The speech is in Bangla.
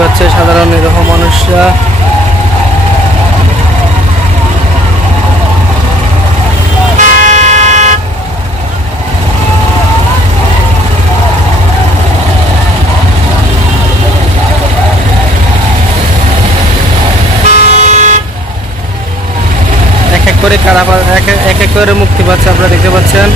পাচ্ছে সাধারণ এরকম মানুষরা। এক এক করে কারা এক এক করে মুক্তি পাচ্ছে, আপনারা দেখতে পাচ্ছেন।